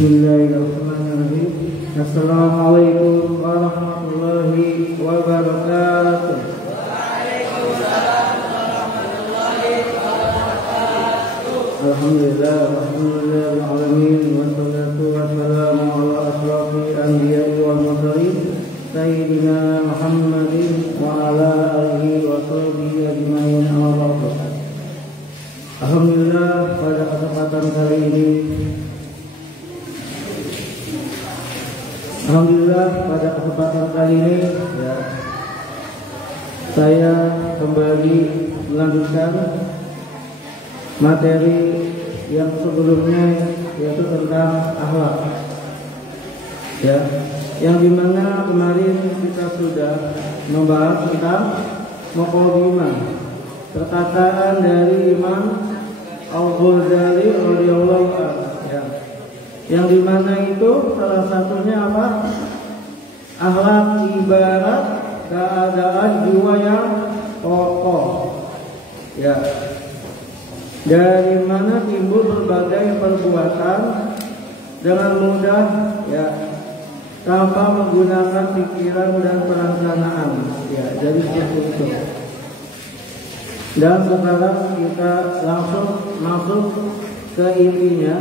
Bismillahirrahmanirrahim. Assalamualaikum warahmatullahi wabarakatuh. Alhamdulillah, alhamdulillah alamin, wassalatu wassalamu ala asrofil anbiya'i wal mursalin sayyidina Muhammadin wa ala alihi wa sahbihi ajmain. Alhamdulillah, pada kesempatan kali ini ya, saya kembali melanjutkan materi yang sebelumnya, yaitu tentang akhlak, ya, yang dimana kemarin kita sudah membahas tentang muqaddimah, perkataan dari Imam Al-Ghazali radhiyallahu anhu, ya, yang dimana itu salah satunya apa? Akhlak ibarat keadaan jiwa yang kokoh, ya, dari mana timbul berbagai perbuatan dengan mudah, ya, tanpa menggunakan pikiran dan perencanaan, ya, jadi seperti itu. Dan sekarang kita langsung masuk ke intinya,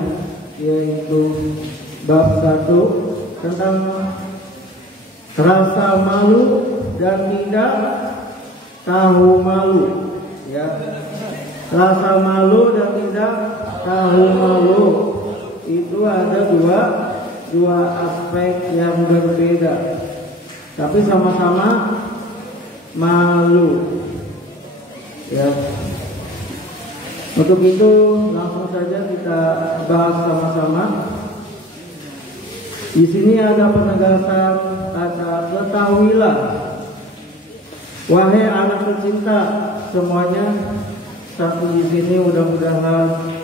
yaitu bab 1 tentang rasa malu dan tidak tahu malu, ya. Rasa malu dan tidak tahu malu itu ada dua aspek yang berbeda, tapi sama-sama malu, ya. Untuk itu langsung saja kita bahas sama-sama. Di sini ada penegasan kata ketahuilah, wahai anak tercinta semuanya. Satu di sini mudah-mudahan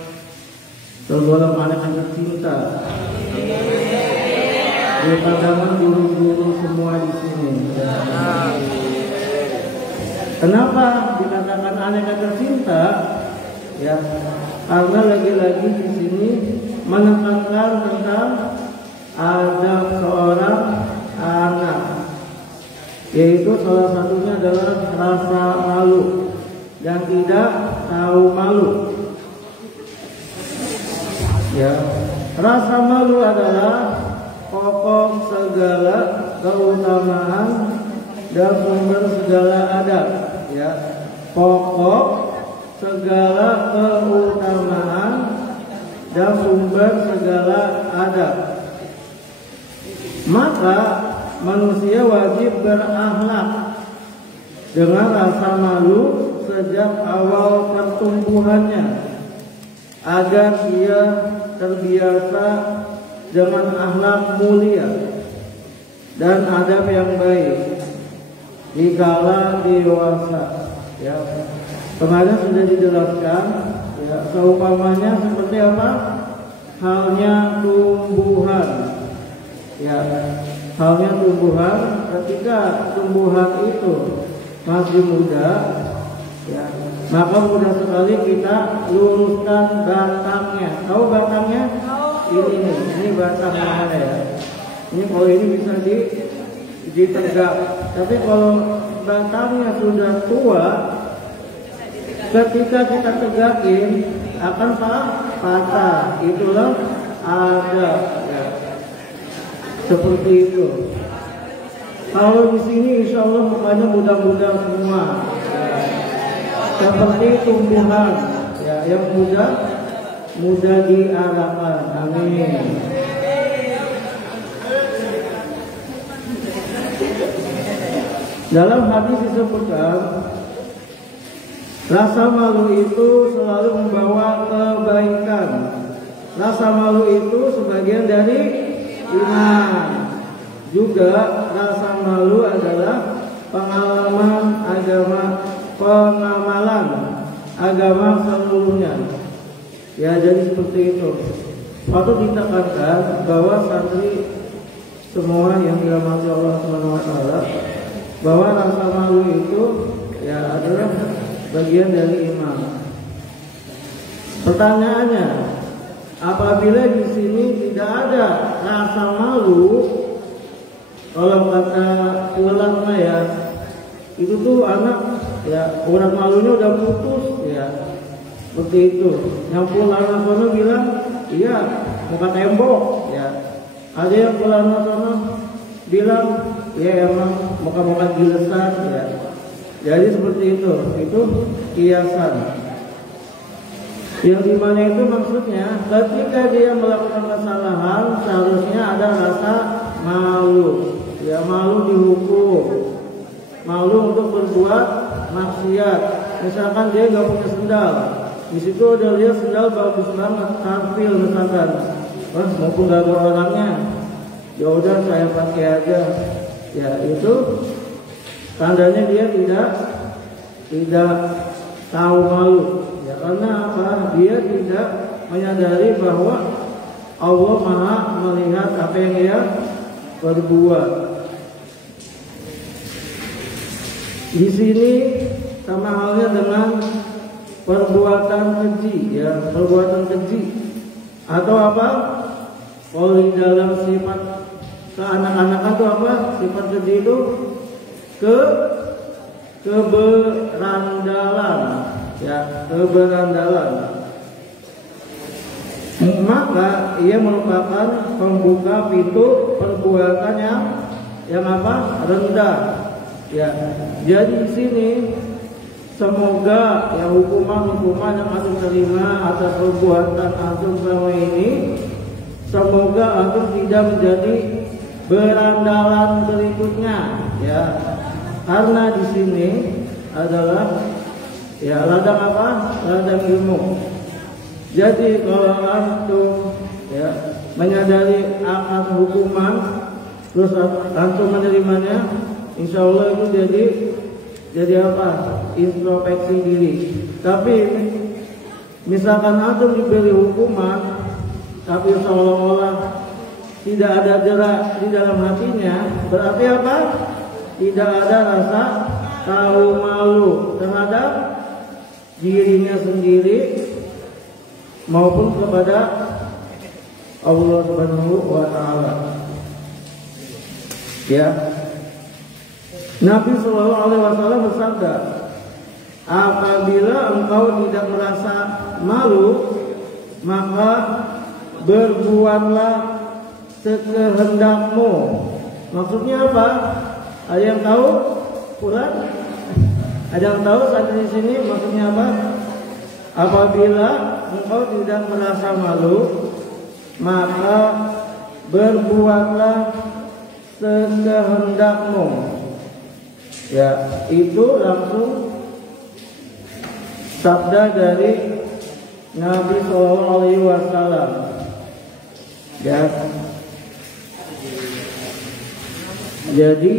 tergolong anak yang tercinta. Di pandangan guru-guru semua di sini. Kenapa dikatakan anak yang tercinta? Ya, karena lagi-lagi di sini menekankan tentang adab seorang anak, yaitu salah satunya adalah rasa malu dan tidak tahu malu, ya. Rasa malu adalah pokok segala keutamaan dan sumber segala adab, ya. Pokok segala keutamaan dan sumber segala adab. Maka manusia wajib berakhlak dengan rasa malu sejak awal pertumbuhannya, agar ia terbiasa dengan akhlak mulia dan adab yang baik dikala dewasa, ya. Kemarin sudah dijelaskan, ya, seumpamanya seperti apa? Halnya tumbuhan, ya, halnya tumbuhan. Ketika tumbuhan itu masih muda, ya, maka mudah sekali kita luruskan batangnya. Tahu batangnya? Ini batangnya ada, ya. Ini kalau ini bisa ditegak. Tapi kalau batangnya sudah tua, ketika kita tegakin akan patah. Itulah ada, ya, seperti itu. Kalau di sini insya Allah mukanya mudah-mudah semua, ya. Seperti tumbuhan, ya, yang mudah diarahkan. Amin. Dalam hadis disebutkan rasa malu itu selalu membawa kebaikan. Rasa malu itu sebagian dari iman. Juga rasa malu adalah pengamalan agama seluruhnya. Ya, jadi seperti itu. Patut ditekankan bahwa santri semua yang dirahmati Allah SWT, bahwa rasa malu itu, ya, adalah bagian dari iman. Pertanyaannya, apabila di sini tidak ada rasa malu, kalau kata ulama ya, itu tuh anak ya urat malunya udah putus ya, seperti itu. Yang pulang sono bilang iya muka tembok ya, ada yang pulang sono bilang ya emang muka-muka gilesan ya. Jadi seperti itu kiasan. Yang dimana itu maksudnya ketika dia melakukan kesalahan seharusnya ada rasa malu, ya malu dihukum, malu untuk berbuat maksiat. Misalkan dia nggak punya sendal, di situ udah lihat sendal bagus banget, tampil misalkan, wah mumpung gak ada orangnya, ya udah saya pakai aja, ya itu tandanya dia tidak tahu malu. Karena apa? Dia tidak menyadari bahwa Allah Maha melihat apa yang dia berbuat. Di sini sama halnya dengan perbuatan keji, ya perbuatan keji atau apa? Kalau di dalam sifat keanak-anakan itu apa? Sifat keji itu keberandalan. Ya, keberandalan. Maka ia merupakan pembuka pintu perbuatan yang apa? Rendah. Ya. Jadi di sini semoga ya hukuman yang antum terima atas perbuatan antum selama ini, semoga antum tidak menjadi berandalan berikutnya. Ya. Karena di sini adalah ya ladang apa? Ladang ilmu. Jadi kalau antum ya menyadari akan hukuman, terus antum menerimanya, insya Allah itu jadi apa? Introspeksi diri. Tapi misalkan antum diberi hukuman, tapi seolah-olah tidak ada gerak di dalam hatinya, berarti apa? Tidak ada rasa tahu malu terhadap dirinya sendiri maupun kepada Allah Subhanahu wa taala. Ya. Nabi sallallahu alaihi wasallam bersabda, apabila engkau tidak merasa malu, maka berbuatlah sekehendakmu. Maksudnya apa? Ada yang tahu? Quran? Ada yang tahu saat di sini maksudnya apa? Apabila engkau tidak merasa malu, maka berbuatlah sekehendakmu. Ya, itu langsung sabda dari Nabi Sallallahu Alaihi Wasallam. Ya, jadi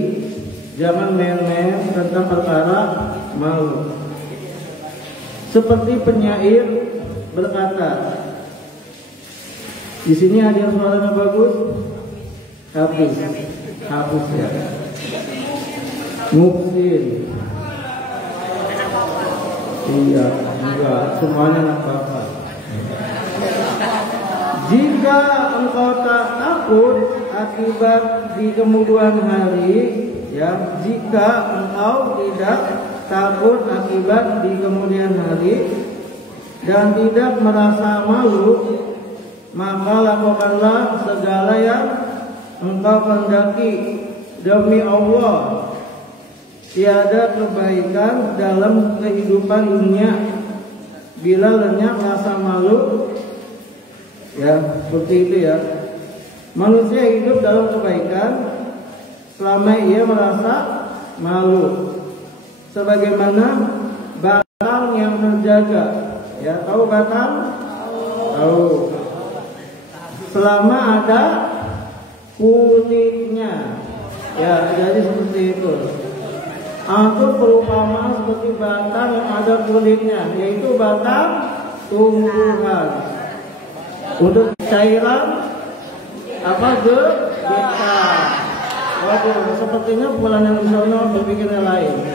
jangan main-main tentang perkara malu. Seperti penyair berkata, di sini ada yang suaranya bagus, habis ya, Muksin. Iya, enggak semuanya anak bapak. Jika engkau tak takut akibat di kemudian hari, ya, jika engkau tidak takut akibat di kemudian hari dan tidak merasa malu, maka lakukanlah segala yang engkau kehendaki demi Allah. Tiada kebaikan dalam kehidupan dunia bila lenyap rasa malu. Ya, seperti itu ya. Manusia hidup dalam kebaikan selama ia merasa malu. Sebagaimana batang yang terjaga. Ya, tahu batang? Tahu. Selama ada kulitnya. Ya, jadi seperti itu. Atau perumpamaan seperti batang yang ada kulitnya, yaitu batang tumbuhan. Untuk cairan apa getah. Waduh, sepertinya bulan yang disono berpikirnya lain.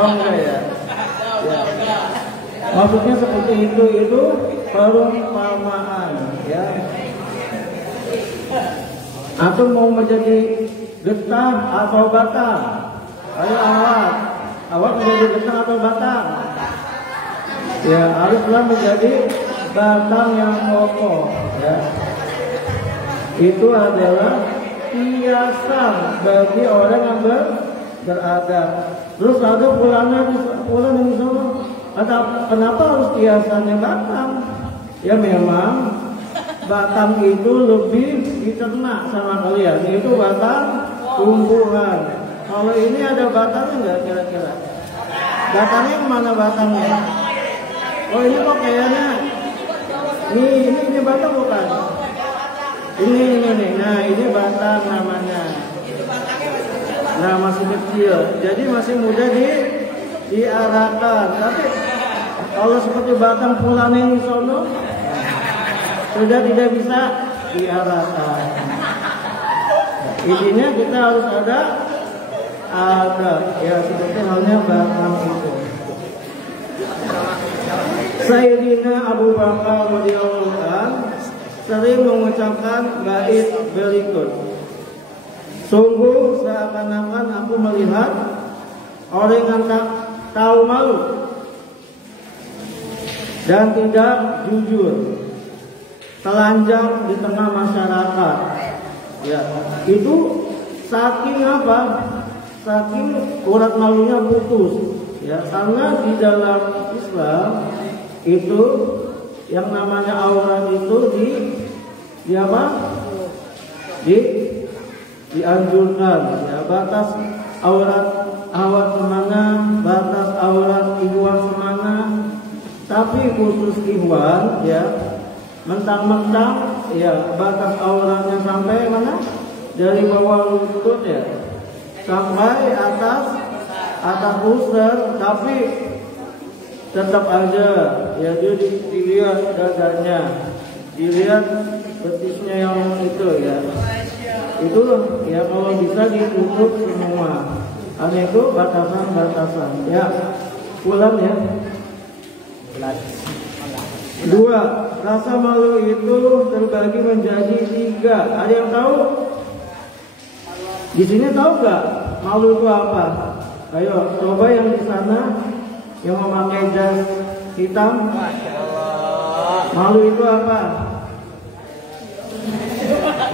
Oh enggak ya? Ya. Maksudnya seperti itu perumpamaan ya. Atau mau menjadi getah atau batang? Ayo awak menjadi getah atau batang? Ya, haruslah menjadi batang yang kokoh. Ya, itu adalah hiasan bagi orang yang beradab. Terus ada pulang di sana. Kenapa harus hiasannya batang? Ya memang batang itu lebih dicerna sama kalian. Itu batang tumbuhan. Kalau ini ada batangnya nggak kira-kira? Batangnya kemana batangnya? Oh ini kok kayaknya ini batang bukan? Ini. Nah ini batang namanya. Nah masih kecil, jadi masih mudah diarahkan. Tapi kalau seperti batang pulanen di sono sudah tidak bisa diarahkan. Intinya kita harus ada ya seperti halnya batang itu. Sayyidina Abu Bakar radhiyallahu anhu sering mengucapkan bait berikut. Sungguh seakan-akan aku melihat orang yang tak tahu malu dan tidak jujur, telanjang di tengah masyarakat. Ya, itu saking apa? Saking urat malunya putus. Ya, karena di dalam Islam itu yang namanya aurat itu dianjurkan. Ya, batas aurat semana, batas aurat ikhwan semana. Tapi khusus ikhwan, ya, mentang-mentang ya batas auratnya sampai mana? Dari bawah lutut ya sampai atas pusar, tapi tetap aja ya dia dilihat dadanya, dilihat betisnya yang itu ya. Itu ya kalau bisa ditutup semua. Ada itu batasan-batasan. Ya, pulang ya. 2. Rasa malu itu terbagi menjadi 3. Ada yang tahu? Di sini tahu nggak malu itu apa? Ayo coba yang di sana yang memakai jas hitam. Malu itu apa?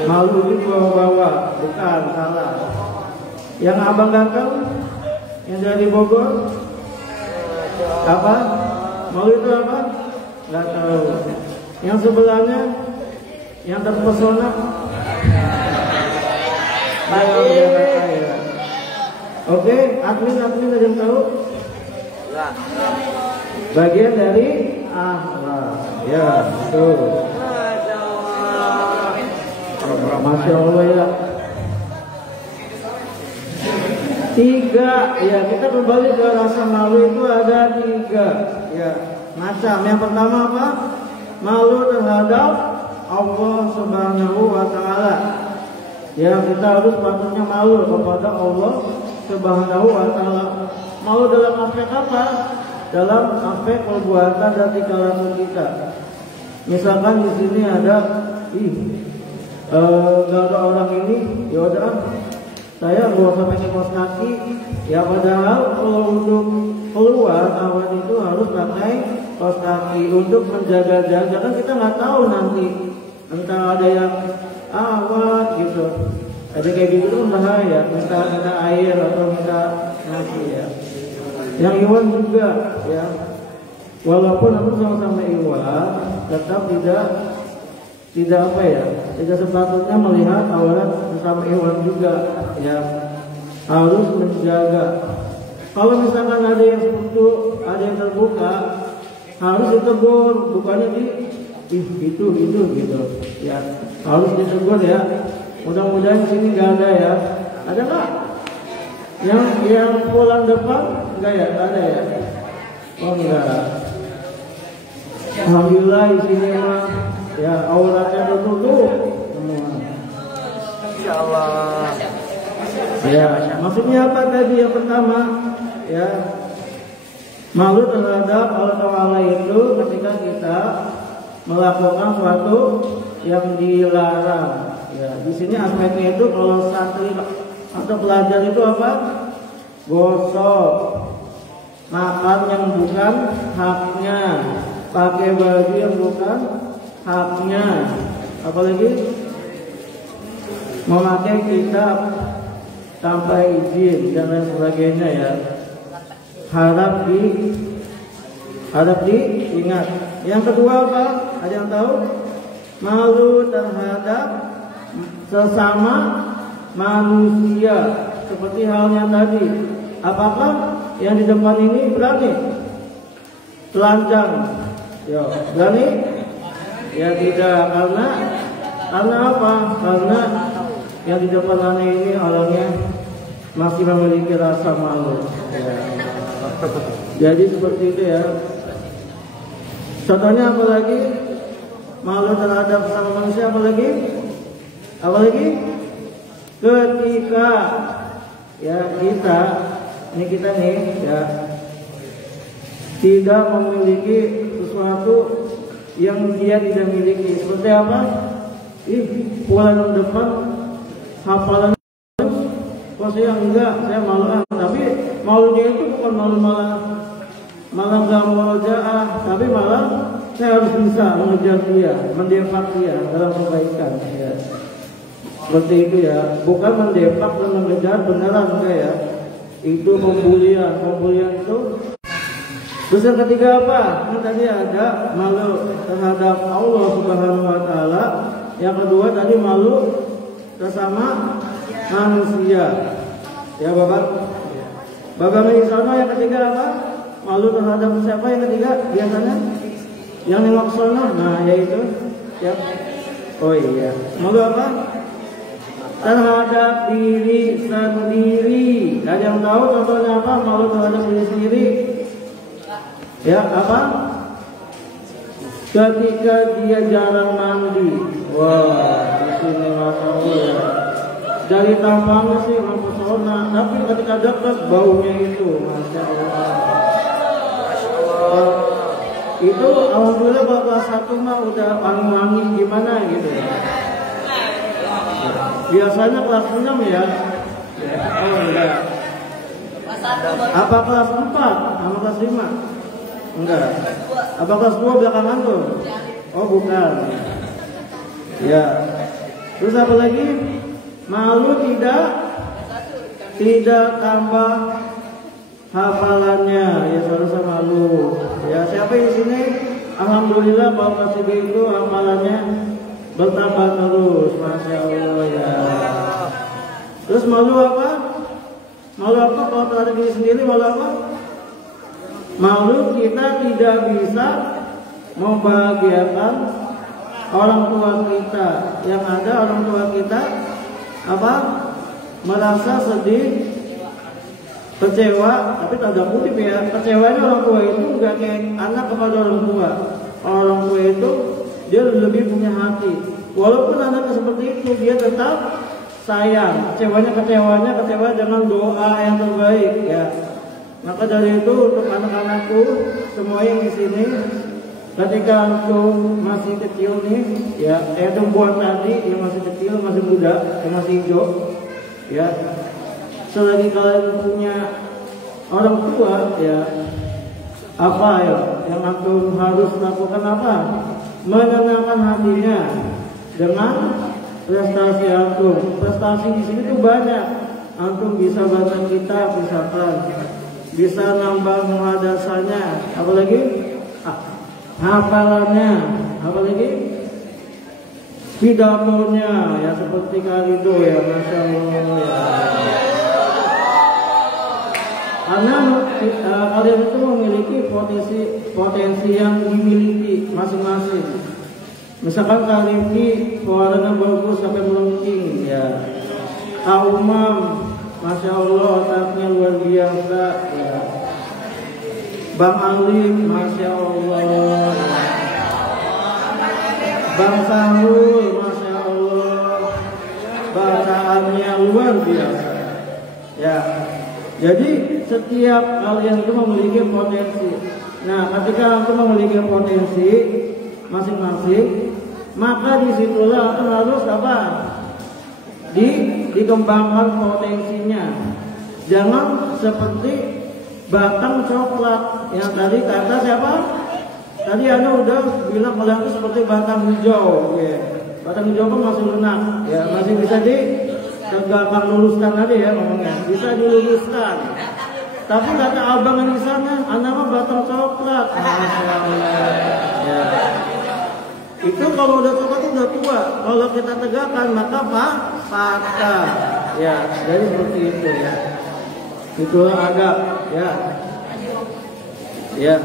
Malu itu bawa-bawa, bukan, salah. Yang abang ganteng, yang dari Bogor, apa? Malu itu apa? Nggak tahu. Yang sebelahnya, yang terpesona, ya. Oke, admin ada yang tahu? Bagian dari akhlak. Ya, betul. Masya Allah ya. 3, ya kita kembali ke rasa malu itu ada 3 ya macam. Yang pertama apa? Malu terhadap Allah Subhanahu wa Ta'ala. Ya kita harus patutnya malu kepada Allah Subhanahu wa Ta'ala. Malu dalam aspek apa? Dalam aspek perbuatan dan tingkah laku kita. Misalkan di sini ada gak ada orang ini, ya udah saya gak usah pakai kaos kaki. Ya padahal kalau untuk keluar awan itu harus pakai kaos kaki untuk menjaga-jaga. Kan kita nggak tahu nanti entah ada yang awat gitu. Ada kayak gitu kan bahaya. Minta air atau minta nasi ya. Yang iwan juga ya. Walaupun aku sama-sama iwan, tetap tidak apa ya, tidak sepatutnya melihat aurat bersama iwan juga ya, harus menjaga. Kalau misalkan ada yang seperti ada yang terbuka, harus ditegur, bukannya itu gitu ya, harus ditegur ya. Mudah-mudahan di sini nggak ada ya. Ada nggak yang pulang depan? Nggak ya, nggak ada ya. Oh enggak. Alhamdulillah di sini mah ya auratnya tertutup semua. Insyaallah. Ya, maksudnya apa tadi yang pertama? Ya, malu terhadap Allah Ta'ala itu ketika kita melakukan suatu yang dilarang. Ya, di sini aspeknya itu kalau santri atau pelajar itu apa? Gosok, makan yang bukan haknya, pakai baju yang bukan haknya, apalagi memakai kitab tanpa izin dan lain sebagainya ya. Harap diingat. Yang kedua apa? Ada yang tahu? Malu terhadap sesama manusia, seperti halnya tadi. Apakah yang di depan ini berani? Telanjang. Yo, berani? Ya tidak, karena apa? Karena yang di depan ane ini orangnya masih memiliki rasa malu. Ya. Jadi seperti itu ya. Contohnya apa lagi? Malu terhadap sesama manusia, apa lagi? Ketika ya kita nih ya tidak memiliki sesuatu yang dia tidak miliki. Seperti apa? Bulan depan hafalan saya enggak, saya malu. Tapi malunya itu bukan malu malah enggak murojaah, tapi malah saya harus bisa mengejar dia, mendepak dia dalam kebaikan ya. Seperti itu ya, bukan mendepak dan mengejar beneran enggak ya. Itu pembulian itu. Terus yang ketiga apa? Yang tadi ada malu terhadap Allah Subhanahu wa taala. Yang kedua tadi malu sesama manusia. Ya Bapak. Bapak Isana yang ketiga apa? Malu terhadap siapa yang ketiga? Biasanya yang nengok sono. Nah, yaitu siapa? Oh iya. Malu apa? Terhadap diri sendiri. Ada yang tahu contohnya apa? Malu terhadap diri sendiri. Ya, apa? Ketika dia jarang mandi. Wah, di sini Masya Allah ya. Dari tampangnya sih mempesona, tapi ketika dekat baunya itu, Masya Allah. Itu alhamdulillah kelas 1 mah udah wangi-wangi gimana gitu ya. Biasanya kelas 6 ya. Oh enggak. Apa kelas 4 sama kelas 5? Enggak. Apa kelas 2 belakangan tuh? Oh bukan. Ya. Terus apa lagi? Malu tidak tambah hafalannya, ya seharusnya malu. Ya siapa di sini? Alhamdulillah kalau masih itu hafalannya bertambah terus, Masya Allah ya. Terus malu apa? Malu apa kalau terhadap diri sendiri? Malu apa? Malu kita tidak bisa membahagiakan orang tua kita. Yang ada orang tua kita apa? Merasa sedih, kecewa, tapi tanda kutip ya. Kecewanya orang tua itu enggak kayak anak kepada orang tua. Orang tua itu dia lebih punya hati. Walaupun anaknya seperti itu, dia tetap sayang. Kecewa dengan doa yang terbaik ya. Maka dari itu untuk anak-anakku semua yang di sini, ketika antum masih kecil nih, ya, tumbuhan tadi yang masih kecil, masih muda, yang masih hijau, ya, selagi kalian punya orang tua, ya, apa ya, yang antum harus lakukan apa? Menyenangkan hatinya dengan prestasi antum. Prestasi di sini tuh banyak. Antum bisa baca kitab, misalkan, bisa nambah muhadasahnya, apalagi hafalannya, apalagi pidatonya, ya seperti Karido ya, Masya Allah ya. Karena kalian itu memiliki potensi yang dimiliki masing-masing. Misalkan Kak Rifki suaranya bagus sampai melengking ya. Kak Umam, Masya Allah otaknya luar biasa ya. Bang Alim, Masya Allah. Bang Sahrul, Masya Allah, bacaannya luar biasa ya. Jadi setiap kalian itu memiliki potensi. Nah ketika antum memiliki potensi masing-masing, maka disitulah akan harus apa? Dikembangkan potensinya. Jangan seperti batang coklat yang tadi kata siapa? Tadi Anda udah bilang kalian itu seperti batang hijau, ya. Batang hijau kan masih lunak, ya masih bisa ditegakkan luluskan tadi ya ngomongnya, bisa diluruskan. Tapi kata abang di sana, Anda mah batang coklat. Masya Allah. Ya. Itu kalau udah coklat itu udah tua. Kalau kita tegakkan maka patah. Ya, jadi seperti itu ya. Itulah adab, ya. Ya.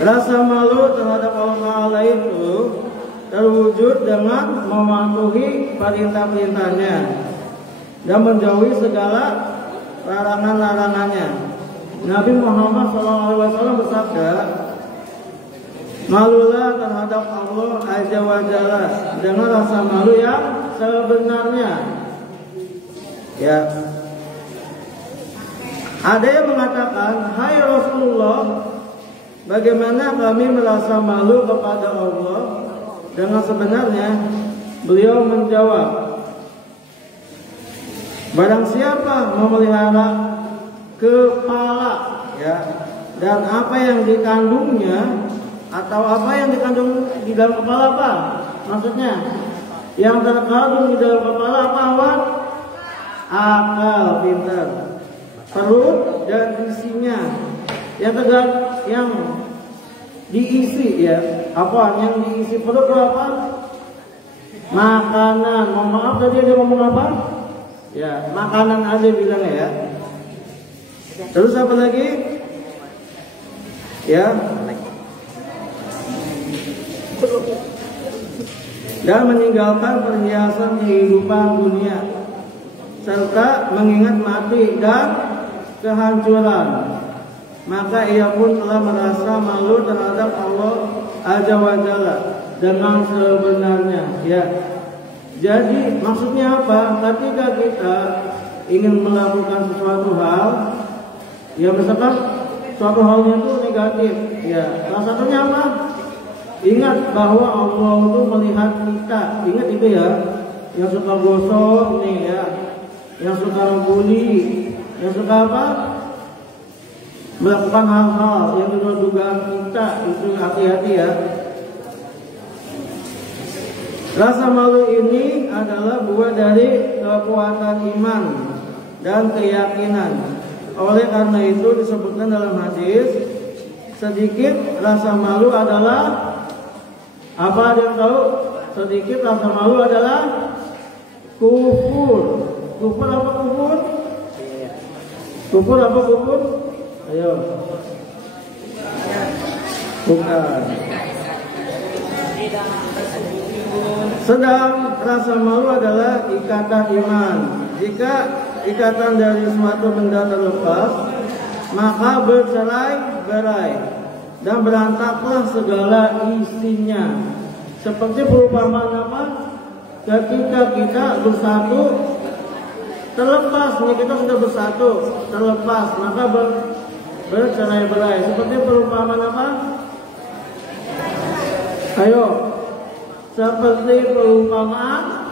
Rasa malu terhadap Allah Ta'ala itu terwujud dengan mematuhi perintah-perintahnya dan menjauhi segala larangan-larangannya. Nabi Muhammad SAW bersabda, malulah terhadap Allah Azza wa Jalla dengan rasa malu yang sebenarnya. Ya. Ada yang mengatakan, hai Rasulullah, bagaimana kami merasa malu kepada Allah dengan sebenarnya? Beliau menjawab, barang siapa memelihara kepala, ya, dan apa yang dikandungnya, atau apa yang dikandung di dalam kepala apa? Maksudnya, yang terkandung di dalam kepala apa? Akal, pintar, perut dan isinya, yang tegak, yang diisi ya, apa? Yang diisi perut apa? Makanan. Mohon maaf tadi dia ngomong apa? Ya, makanan aja bilangnya ya. Terus apa lagi? Ya. Dan meninggalkan perhiasan kehidupan dunia serta mengingat mati dan kehancuran, maka ia pun telah merasa malu terhadap Allah Azza wa Jalla dengan sebenarnya. Ya. Jadi maksudnya apa? Ketika kita ingin melakukan sesuatu hal, ya misalkan suatu halnya itu negatif, ya salah satunya apa? Ingat bahwa Allah itu melihat kita. Ingat itu ya, yang suka gosok nih ya, yang suka membuli, yang suka apa? Melakukan hal-hal yang di luar dugaan kita, itu hati-hati ya. Rasa malu ini adalah buah dari kekuatan iman dan keyakinan. Oleh karena itu disebutkan dalam hadis, sedikit rasa malu adalah apa? Ada yang tahu? Sedikit rasa malu adalah kufur. Kufur apa kufur? Kufur apa kufur? Ayo. Bukan. Sedang rasa malu adalah ikatan iman. Jika ikatan dari suatu benda terlepas, maka bercerai-berai dan berantaklah segala isinya. Seperti perumpamaan apa? Ketika kita bersatu, terlepas, nih kita sudah bersatu, terlepas, maka bercerai-berai. Seperti perumpamaan apa? Ayo. Seperti perumpamaan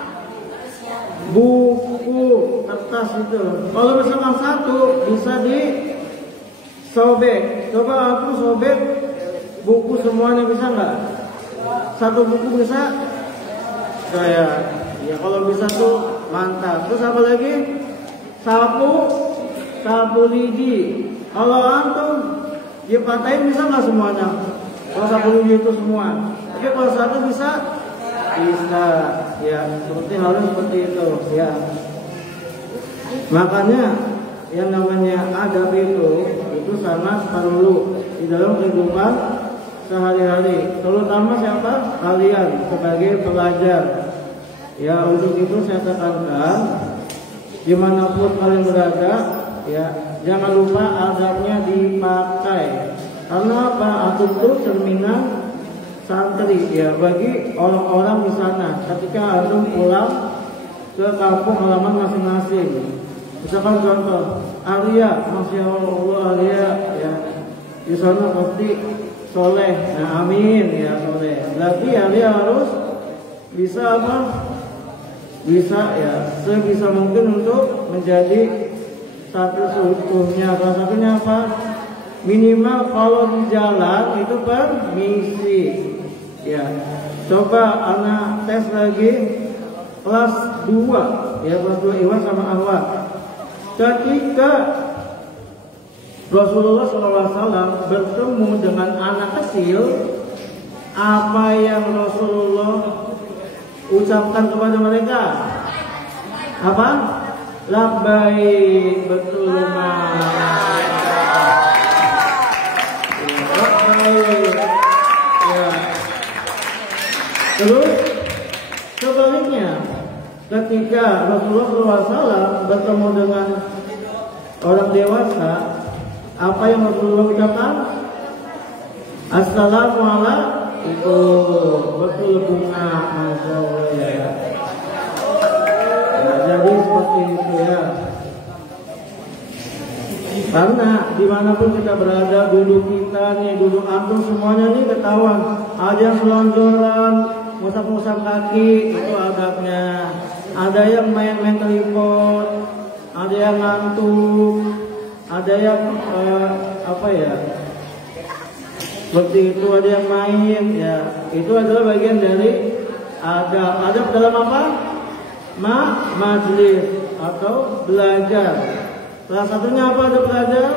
buku kertas itu. Kalau misalnya satu bisa disobek. Coba aku sobek buku semuanya, bisa nggak? Satu buku bisa? Kayak ya kalau bisa tuh mantap. Terus apa lagi? Sapu lidi. Kalau antum dipatahin bisa nggak semuanya? Kalau sapu lidi itu semua. Tapi kalau satu bisa? Bisa, ya seperti harus seperti itu, ya. Makanya yang namanya adab itu sangat perlu di dalam kehidupan sehari-hari, terutama siapa? Kalian sebagai pelajar. Ya untuk itu saya tekankan, dimanapun kalian berada, ya jangan lupa adabnya dipakai. Karena apa? Adab itu cerminan santri ya bagi orang-orang di sana ketika antum pulang ke kampung halaman masing-masing. Misalkan contoh Arya, Masya Allah Arya ya, di sana pasti soleh. Nah, amin ya soleh. Berarti ya dia harus bisa apa? Bisa ya sebisa mungkin untuk menjadi satu seutuhnya. Salah satunya apa? Minimal kalau di jalan itu permisi. Ya, coba anak tes lagi kelas 2 ya, kelas 2 Iwan sama Ahwat. Ketika Rasulullah SAW bertemu dengan anak kecil, apa yang Rasulullah ucapkan kepada mereka? Apa? Labbaik, betul Mas. Labbaik. Ya. Terus sebaliknya, ketika Rasulullah SAW bertemu dengan orang dewasa, apa yang Rasulullah ucapkan? Assalamualaikum. Itu betul bunga, masya Allah ya. Nah, jadi seperti itu ya. Karena dimanapun kita berada, duduk kita nih, duduk antum semuanya nih ketahuan. Ada yang selonjoran, ngusap-ngusap kaki, itu adabnya. Ada yang main-main telepon, ada yang ngantuk, ada yang apa ya? Seperti itu, ada yang main ya. Itu adalah bagian dari adab. Adab dalam apa? Majlis atau belajar. Salah satunya apa adab belajar?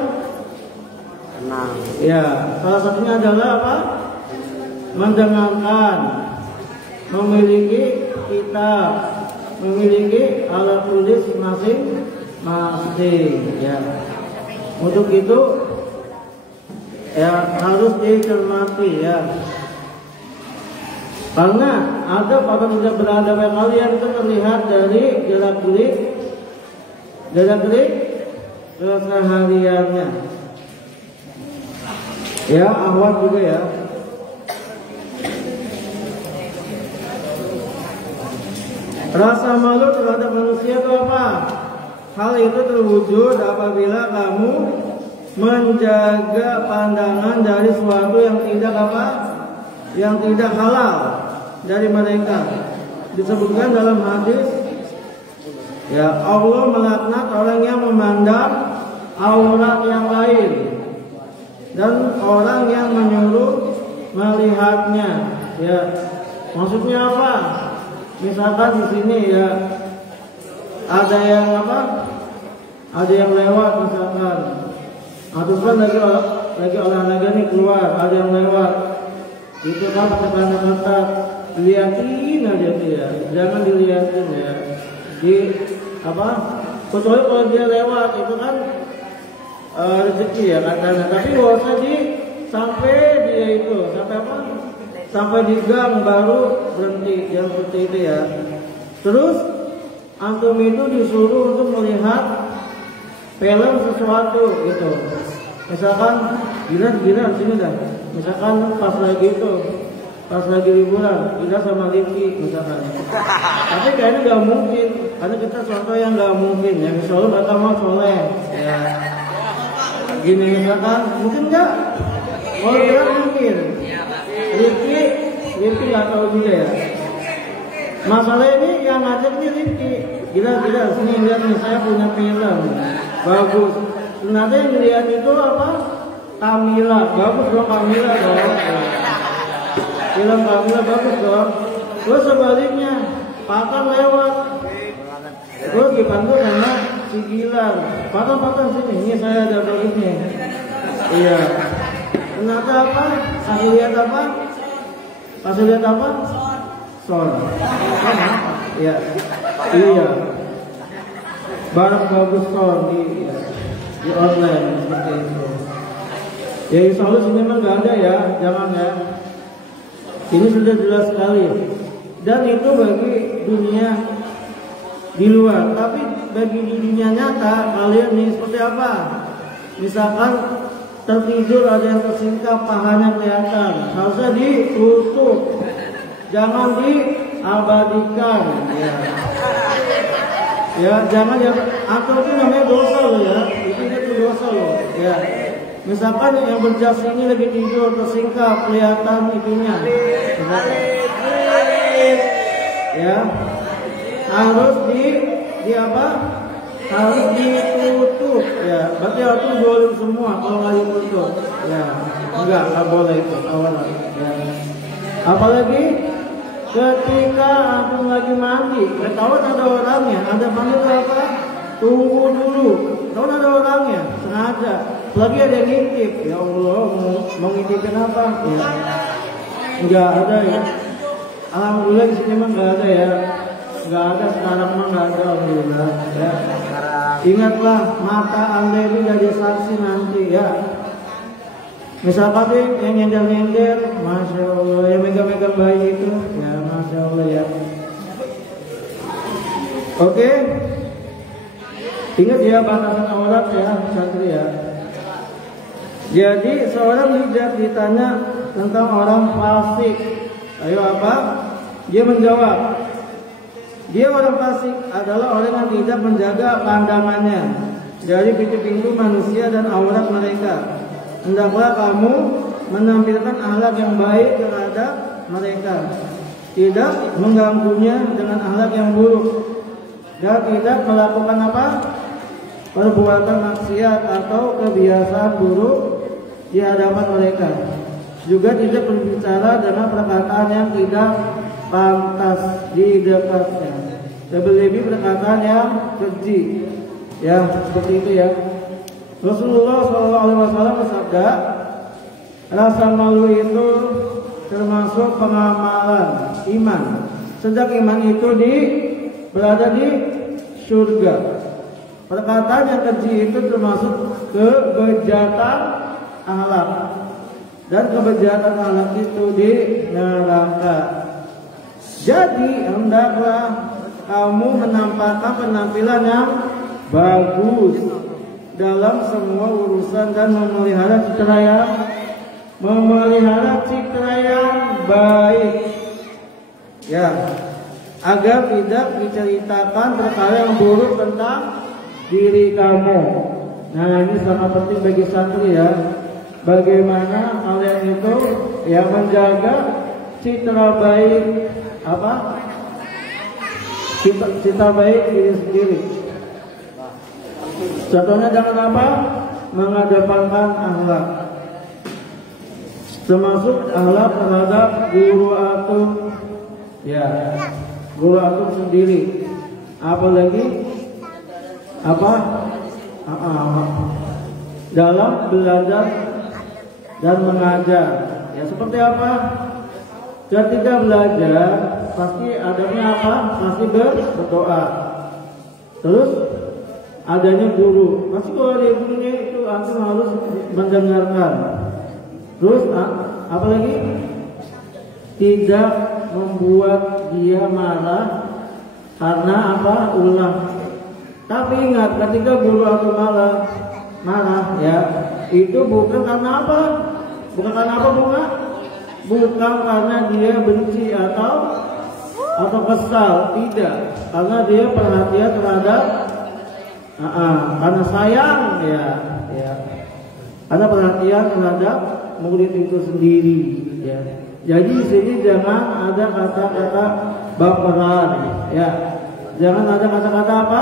Tenang. Ya, salah satunya adalah apa? Mendengarkan, memiliki kitab, memiliki alat tulis masing-masing ya. Untuk itu ya harus dicermati ya. Karena ada pada tidak beradab kalian itu terlihat dari gerak-gerik kesehariannya. Ya, Ahwat juga ya. Rasa malu terhadap manusia itu apa? Hal itu terwujud apabila kamu menjaga pandangan dari sesuatu yang tidak apa? Yang tidak halal dari mereka. Disebutkan dalam hadis ya, Allah melaknat orang yang memandang aurat yang lain dan orang yang menyuruh melihatnya. Ya, maksudnya apa? Misalkan di sini ya ada yang apa? Ada yang lewat misalkan. Atau kan lagi olahraga nih keluar, ada yang lewat. Itu kan kata-kata liatin aja dia, jangan dilihatin ya. Di apa? Kecuali kalau dia lewat itu kan rezeki ya katanya. Tapi nggak usah sampai dia itu sampai apa? Sampai di gang baru berhenti, yang seperti itu ya. Terus antum itu disuruh untuk melihat film sesuatu gitu. Misalkan gila sini dah. Misalkan pas lagi liburan, kita sama Livi misalkan. Tapi kayaknya nggak mungkin, karena kita contoh yang nggak mungkin ya. Misalnya kata mau soleh, ya. Gini misalkan, mungkin nggak? Kalau kita mungkin. Livi nggak tahu juga ya. Masalah ini yang ngajak nih Livi. Gila sini lihat nih, saya punya film bagus. Ternyata yang dilihat itu apa? Kamila, bagus dong Kamila dong. Film Kamila bagus dong. Terus sebaliknya, Patan lewat. Terus dipanggil sama si Gilang. Patan sini, ini saya ada bagusnya. Iya. Ternyata apa? Kasih lihat apa? Son. Iya. Iya. Barang bagus son di online seperti itu. Ya insya Allah sini memang nggak ada ya, jangan ya. Ini sudah jelas sekali. Dan itu bagi dunia di luar. Tapi bagi dunia nyata kalian nih seperti apa? Misalkan tertidur ada yang tersingkap, pahanya kelihatan, harusnya ditutup, jangan diabadikan. Ya jangan ya. Atau itu namanya dosa loh ya. Itu dosa loh. Ya. Misalkan yang berjas ini lagi tidur tersingkap, kelihatan itunya. Ya, harus di apa? Harus ditutup. Ya, berarti harus boleh semua kalau nggak ditutup. Ya, nggak boleh itu awalnya. Ya. Apalagi ketika aku lagi mandi, ketahuan ada orangnya, ada mandi itu apa? Tunggu dulu. Tahu ada orangnya, sengaja. Lagi ada yang ngintip, ya Allah, mau ngintipin apa? Ya. Enggak ada ya. Alhamdulillah di sini mah enggak ada ya. Enggak ada sekarang mah enggak ada, alhamdulillah. Ya. Ingatlah mata Anda itu jadi saksi nanti ya. Misalkan yang nyender-nyender, masya Allah, yang megang-megang bayi itu, ya masya Allah ya. Oke. Ingat ya batasan aurat ya, santri ya. Jadi seorang hijab ditanya tentang orang fasik. Ayo apa? Dia menjawab. Dia orang fasik adalah orang yang tidak menjaga pandangannya dari pintu-pintu manusia dan aurat mereka. Hendaklah kamu menampilkan akhlak yang baik terhadap mereka, tidak mengganggunya dengan akhlak yang buruk, dan tidak melakukan apa? Perbuatan maksiat atau kebiasaan buruk di hadapan mereka. Juga tidak berbicara dengan perkataan yang tidak pantas di dekatnya. Lebih-lebih perkataan yang keji. Ya, seperti itu ya. Rasulullah SAW bersabda, rasa malu itu termasuk pengamalan iman. Sejak iman itu berada di surga. Perkataan yang keji itu termasuk kebejatan akhlak, dan kebejatan akhlak itu di neraka. Jadi hendaklah kamu menampakkan penampilan yang bagus dalam semua urusan dan memelihara citra yang baik. Ya, agar tidak diceritakan perkara yang buruk tentang diri kamu. Nah, ini sangat penting bagi santri ya. Bagaimana kalian itu yang menjaga citra baik apa? Citra baik diri sendiri. Contohnya jangan apa? Mengedepankan akhlak. Termasuk akhlak terhadap guru atum. Ya, guru atum sendiri. Apalagi apa? Dalam belajar dan mengajar. Ya seperti apa? Ketika belajar pasti adanya apa? Pasti berdoa. Terus adanya guru. Pasti kalau ada gurunya itu antum harus mendengarkan. Terus apalagi tidak membuat dia marah karena apa? Ulah. Tapi ingat, ketika guru atau marah ya, itu bukan karena apa? Bukan karena apa bunga? Bukan karena dia benci atau kesal, tidak. Karena dia perhatian terhadap karena sayang ya. Karena perhatian terhadap murid itu sendiri ya. Jadi di sini jangan ada kata-kata baperan ya. Jangan ada kata-kata apa?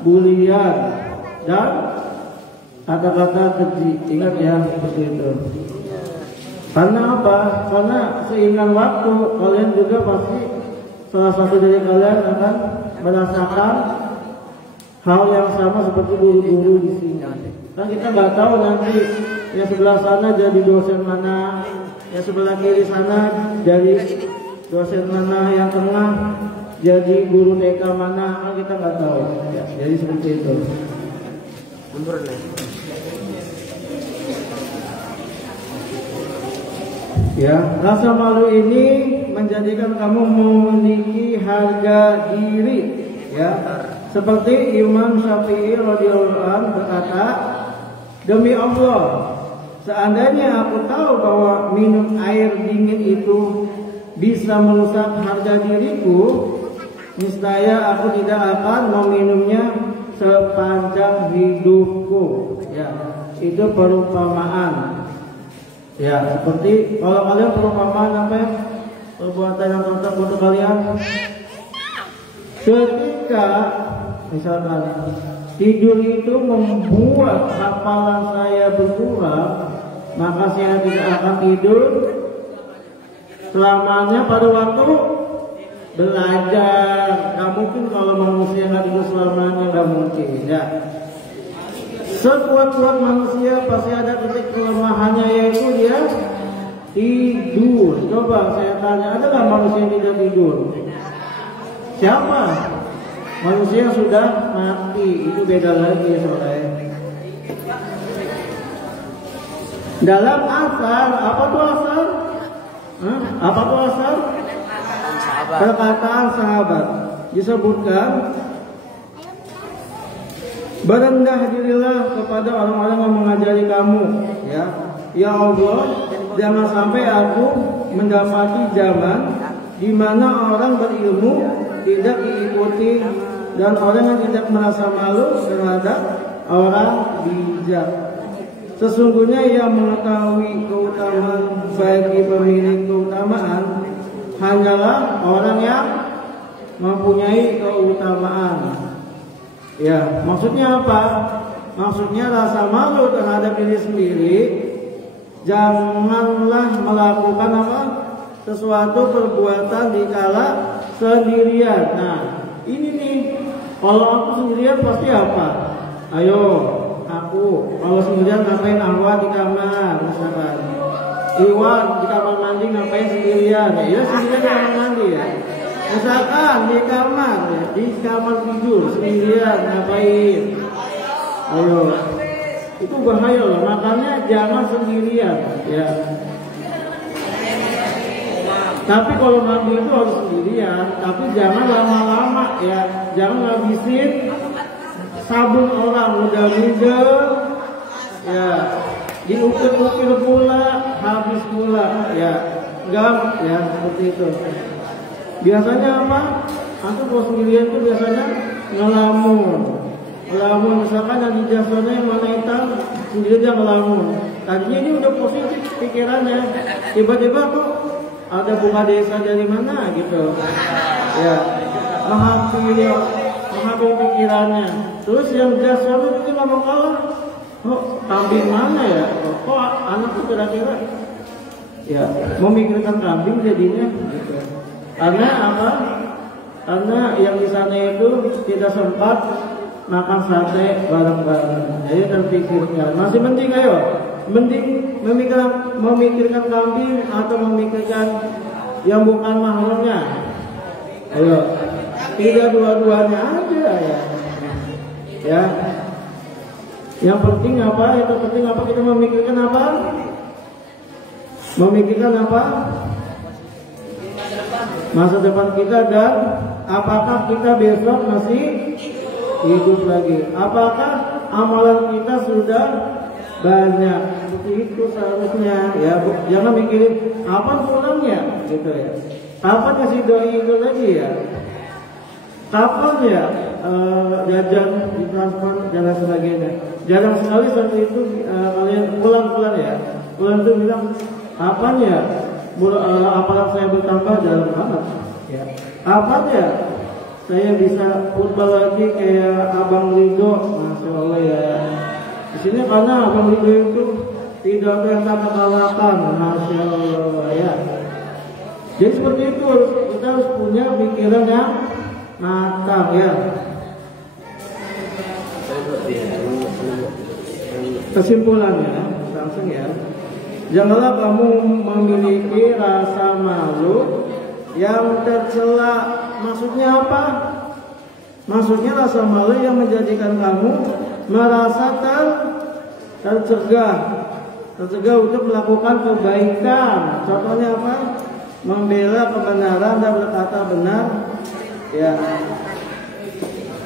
Bulian dan kata-kata keji. Ingat ya seperti itu. Karena apa? Karena seiring waktu kalian juga pasti salah satu dari kalian akan merasakan hal yang sama seperti guru-guru di sini. Kan kita nggak tahu nanti yang sebelah sana jadi dosen mana, yang sebelah kiri sana jadi dosen mana, yang tengah jadi guru TK mana, kan kita nggak tahu. Ya, jadi seperti itu. Ya, rasa malu ini menjadikan kamu memiliki harga diri. Ya, seperti Imam Syafi'i radhiyallahu anhu berkata, demi Allah, seandainya aku tahu bahwa minum air dingin itu bisa merusak harga diriku, niscaya aku tidak akan meminumnya sepanjang hidupku. Ya, itu perumpamaan. Ya, seperti kalau kalian perumpamaan apa ya? Perbuatan yang cocok untuk kalian. Ketika misalkan tidur itu membuat hafalan saya berkurang, maka saya tidak akan tidur selamanya pada waktu belajar. Gak mungkin kalau manusia nggak tidur selamanya, gak mungkin ya. Sekuat-kuat manusia pasti ada titik kelemahannya, yaitu dia tidur. Coba saya tanya, ada nggak manusia yang tidak tidur? Siapa? Manusia sudah mati, itu beda lagi saudara. Dalam asar, apa tuh asar? Apa tuh asar? Perkataan sahabat disebutkan, berendah dirilah kepada orang-orang yang mengajari kamu, ya. Ya Allah, jangan sampai aku mendapati zaman di mana orang berilmu tidak diikuti dan orang yang tidak merasa malu terhadap orang bijak. Sesungguhnya yang mengetahui keutamaan bagi pemilik keutamaan hanyalah orang yang mempunyai keutamaan. Ya, maksudnya apa? Maksudnya rasa malu terhadap diri sendiri. Janganlah melakukan apa? Sesuatu perbuatan dikala sendirian. Nah, ini nih, kalau aku sendirian pasti apa? Ayo, aku kalau sendirian ngapain? Ahwat di kamar, misalkan. Iwan di kamar mandi ngapain sendirian? Ya sendirian di kamar mandi ya. Misalkan di kamar, ya, di kamar tidur sendirian ngapain? Ayo, itu bahaya loh. Makanya jangan sendirian, ya. Tapi kalau mandi itu harus sendirian, tapi jangan lama-lama ya, jangan ngabisin sabun orang udah middle, ya, diukir-ukir pula, habis pula, ya, enggak, ya seperti itu. Biasanya apa? Antum kalau sendirian itu biasanya ngelamun, misalkan yang di jasanya yang mana hitam, sendiri dia ngelamun. Tadinya ini udah positif pikirannya, tiba-tiba kok ada bunga desa dari mana gitu, ya, menghapus pikirannya. Terus yang jasanya itu ngomong kalah, kambing mana ya? Kok anak itu kira-kira, ya, memikirkan kambing jadinya. Gitu. Karena apa? Karena yang di sana itu tidak sempat makan sate bareng-bareng. Jadi terpikirkan. Masih penting ayo. Mending memikirkan kambing atau memikirkan yang bukan mahramnya. Ayo. Tidak dua-duanya aja ya. Ya. Yang penting apa? Itu penting apa? Kita memikirkan apa? Memikirkan apa? Masa depan kita dan apakah kita besok masih hidup lagi? Apakah amalan kita sudah banyak? Seperti itu seharusnya ya. Jangan mikirin kapan pulangnya gitu ya. Kapan kasih doi itu lagi ya? Kapan ya jajan di transfer dan lain sebagainya. Jarang sekali seperti itu kalian pulang ya. Pulang itu bilang kapan ya? Apakah saya bertambah dalam amat ya? Kapan ya saya bisa khutbah lagi kayak Abang Ridho? Masya Allah ya. Di sini karena Abang Ridho itu tidak ada yang tak kalahkan, Masya Allah ya. Jadi seperti itu kita harus punya pikiran yang matang ya. Kesimpulannya langsung ya. Janganlah kamu memiliki rasa malu yang tercela. Maksudnya apa? Maksudnya rasa malu yang menjadikan kamu merasa tercegah untuk melakukan kebaikan. Contohnya apa? Membela kebenaran dan berkata benar, ya,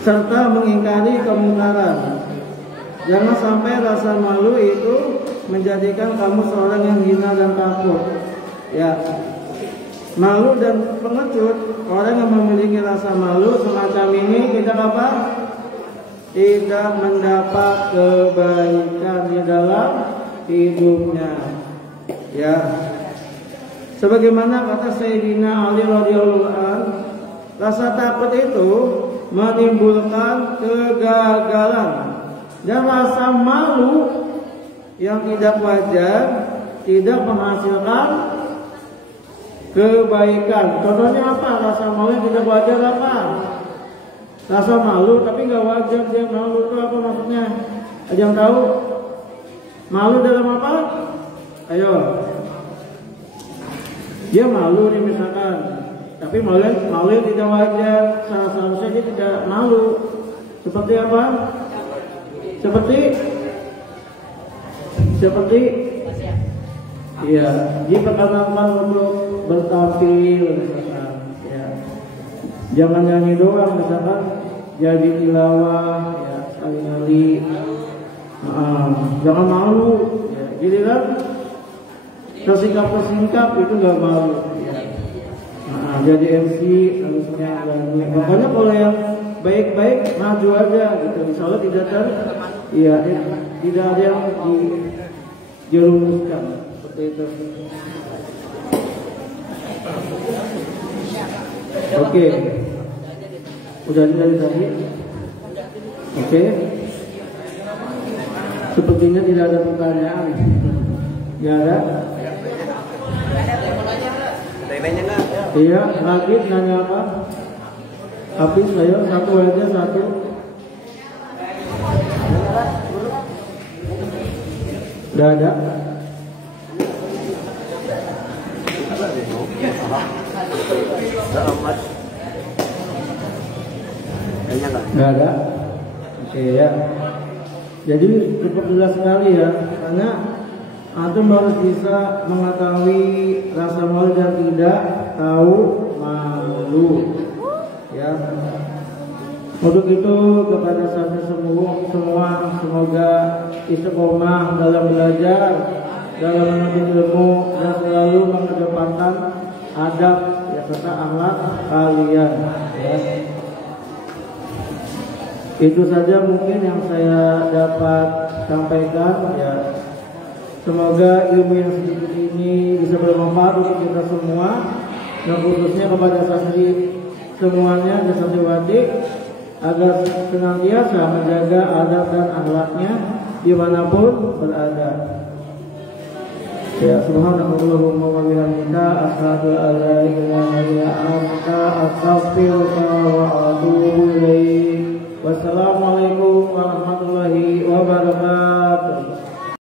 serta mengingkari kemungkaran. Jangan sampai rasa malu itu menjadikan kamu seorang yang hina dan takut. Ya, malu dan pengecut. Orang yang memiliki rasa malu semacam ini kita apa? tidak mendapat kebaikan di dalam hidupnya. Ya, sebagaimana kata Sayyidina Ali radhiyallahu anhu, rasa takut itu menimbulkan kegagalan, dan rasa malu yang tidak wajar tidak menghasilkan kebaikan. Contohnya apa? Rasa malu yang tidak wajar apa? Rasa malu tapi nggak wajar dia malu, itu apa maksudnya? Ada yang tahu? Malu dalam apa? Ayo. Dia malu nih misalkan, tapi malu yang tidak wajar. Seharusnya dia tidak malu. Seperti apa? Seperti iya, diperkenalkan untuk bertampil misalkan, ya. Jangan nyanyi doang misalkan, jadi tilawah, ya, sekali-kali. Jangan malu, ya. Jadi kan tersingkap itu nggak malu, ya. Jadi MC harusnya lagu. Makanya kalau yang baik-baik maju aja gitu, insya Allah tidak ada yang dijerumuskan seperti itu. Oke. Udah dari tadi. Oke. Sepertinya tidak ada pertanyaan. Ya ada. Iya, lagi nanya apa? Habis saya satu aja satu. Udah ada. Nggak ada. Oke ya. Jadi cukup jelas sekali ya, karena antum harus bisa mengetahui rasa malu dan tidak tahu malu. Ya. Untuk itu kepada saya semua semoga istiqomah dalam belajar, dalam menuntut ilmu, dan selalu mengedepankan adab ya serta akhlak kalian. Ya. Itu saja mungkin yang saya dapat sampaikan. Ya. Semoga ilmu yang sedikit ini bisa bermanfaat untuk kita semua, dan khususnya kepada santri semuanya dan santriwati, agar senantiasa menjaga adab dan akhlaknya dimanapun berada. Ya, subhanallahumma wa bihamdika asyhadu an la ilaha illa anta astaghfiruka wa atubu ilaik. Wassalamualaikum warahmatullahi wabarakatuh.